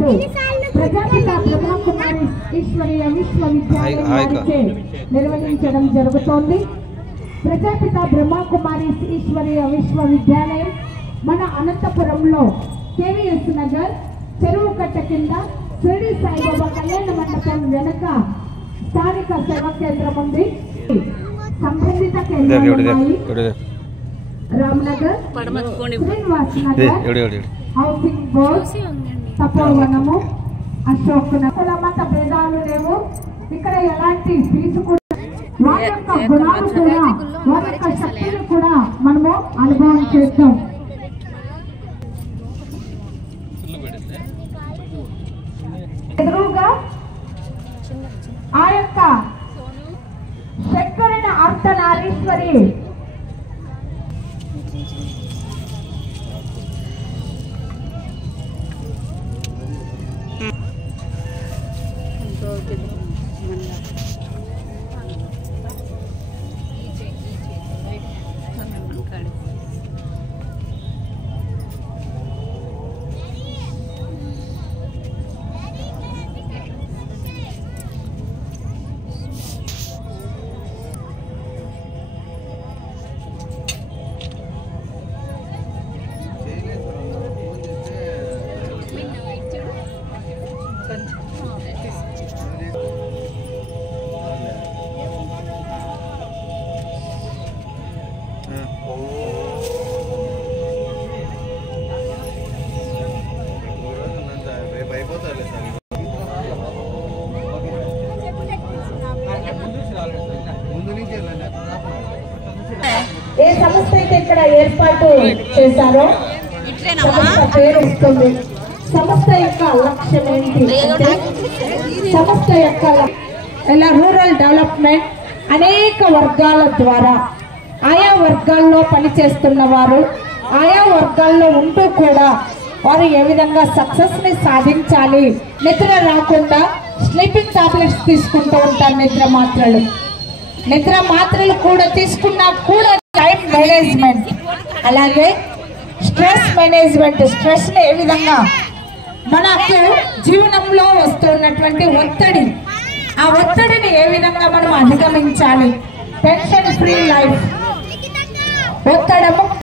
పాటు ప్రజాపిత బ్రహ్మకుమారి ఈశ్వరీయ విశ్వవిద్యాలయం వారిచే నిర్వహించడం జరుగుతోంది. ప్రజాపిత బ్రహ్మకుమారి ఈశ్వరీయ విశ్వవిద్యాలయం మన అనంతపురంలో కేవీఎస్ నగర్ చెరువు కట్ట కింద షిరిడి సాయిబాబా కళ్యాణ మండపం వెనుక స్థానిక సేవా కేంద్రం ఉంది. సంబంధిత కేంద్రాలు రామ్నగర్, శ్రీనివాస్ నగర్, హౌసింగ్ బోర్డ్, తపోవనము, అశోక్ నగర్. మత భేదాలు లేవు ఇక్కడ. ఎలాంటి ఫీజు కూడా, వారి యొక్క గుణాలు కూడా, వారి యొక్క శక్తిని కూడా మనము అనుభవం చేస్తాం. ఎదురుగా ఆ యొక్క శంకరుని అర్ధనారీశ్వరి ఏ సంస్థ అయితే ఇక్కడ ఏర్పాటు చేశారో పేరు ఇస్తుంది. సంస్థ యొక్క లక్ష్యం ఏంటి? సంస్థ యొక్క ఇలా రూరల్ డెవలప్మెంట్ అనేక వర్గాల ద్వారా ఆయా వర్గాల్లో పనిచేస్తున్న వారు ఆయా వర్గాల్లో ఉంటూ కూడా వారు ఏ విధంగా సక్సెస్ ని సాధించాలి, నిద్ర రాకుండా స్లీపింగ్ టాబ్లెట్స్ తీసుకుంటూ ఉంటారు. నిద్ర మాత్రలు కూడా తీసుకున్నా కూడా టైం మేనేజ్మెంట్, అలాగే స్ట్రెస్ మేనేజ్మెంట్, స్ట్రెస్ ని ఏ విధంగా మనకు జీవనంలో వస్తున్నటువంటి ఒత్తిడి, ఆ ఒత్తిడిని ఏ విధంగా మనం అధిగమించాలి, టెన్షన్ ఫ్రీ లైఫ్, ఒత్తిడి